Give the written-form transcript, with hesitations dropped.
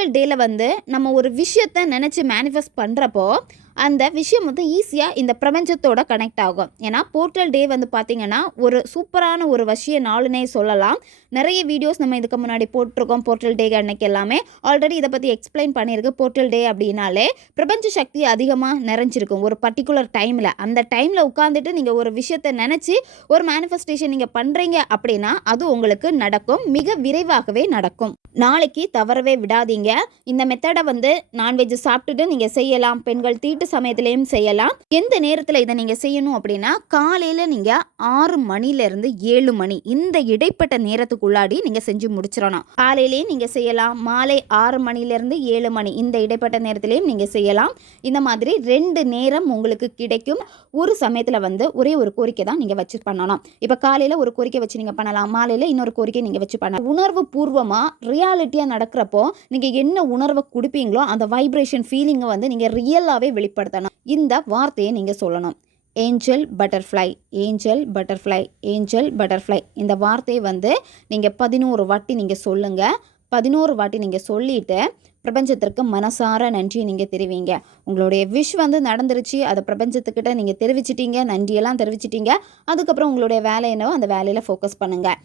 Portal டேல வந்து நம்ம ஒரு விஷயத்தை நினச்சி மேனிஃபெஸ்ட் பண்ணுறப்போ அந்த விஷயம் வந்து ஈஸியாக இந்த பிரபஞ்சத்தோட கனெக்ட் ஆகும். ஏன்னா போர்ட்டல் டே வந்து பார்த்திங்கன்னா ஒரு சூப்பரான ஒரு வசிய நாளுனே சொல்லலாம். நிறைய வீடியோஸ் நம்ம இதுக்கு முன்னாடி போட்டிருக்கோம் போர்ட்டல் டே அன்னைக்கு எல்லாமே. ஆல்ரெடி இதை பற்றி எக்ஸ்பிளைன் பண்ணியிருக்கு. போர்ட்டல் டே அப்படின்னாலே பிரபஞ்ச சக்தி அதிகமாக நிறைஞ்சிருக்கும் ஒரு பர்டிகுலர் டைமில். அந்த டைமில் உட்காந்துட்டு நீங்கள் ஒரு விஷயத்தை நினச்சி ஒரு மேனிஃபெஸ்டேஷன் நீங்கள் பண்ணுறீங்க அப்படின்னா அது உங்களுக்கு நடக்கும், மிக விரைவாகவே நடக்கும். நாளைக்கு தவறவே விடாதீங்க. இந்த மெத்தடை வந்து நான்வெஜ் சாப்பிட்டுட்டு நீங்கள் செய்யலாம், பெண்கள் தீட்டு சமயத்திலையும் செய்யலாம். எந்த நேரத்தில் இதை நீங்கள் செய்யணும் அப்படின்னா காலையில் நீங்கள் 6 மணிலேருந்து 7 மணி இந்த இடைப்பட்ட நேரத்துக்குள்ளாடி நீங்கள் செஞ்சு முடிச்சிடணும். காலையிலேயும் நீங்கள் செய்யலாம், மாலை 6 மணிலேருந்து 7 மணி இந்த இடைப்பட்ட நேரத்திலையும் நீங்கள் செய்யலாம். இந்த மாதிரி 2 நேரம் உங்களுக்கு கிடைக்கும். ஒரு சமயத்தில் வந்து ஒரே ஒரு கோரிக்கை தான் நீங்கள் வச்சு பண்ணணும். இப்போ காலையில் ஒரு கோரிக்கை வச்சு நீங்கள் பண்ணலாம், மாலையில் இன்னொரு கோரிக்கை நீங்கள் வச்சு பண்ணலாம். உணர்வு பூர்வமாக ரியாலிட்டியாக நடக்கிறப்போ நீங்கள் என்ன உணர்வை கொடுப்பீங்களோ அந்த வைப்ரேஷன் ஃபீலிங்கை வந்து நீங்கள் ரியலாகவே வெளிப்படுத்தணும். இந்த வார்த்தையை நீங்கள் சொல்லணும். Angel butterfly, angel butterfly, angel butterfly. இந்த வார்த்தையை வந்து நீங்கள் 11 வாட்டி நீங்கள் சொல்லுங்கள். 11 வாட்டி நீங்கள் சொல்லிவிட்டு பிரபஞ்சத்திற்கு மனசார நன்றி நீங்கள் தெரிவிங்க. உங்களுடைய விஷ் வந்து நடந்துருச்சு, அதை பிரபஞ்சத்துக்கிட்ட நீங்கள் தெரிவிச்சிட்டீங்க, நன்றியெல்லாம் தெரிவிச்சிட்டீங்க. அதுக்கப்புறம் உங்களுடைய வேலை என்னவோ அந்த வேலையில் ஃபோக்கஸ் பண்ணுங்கள்.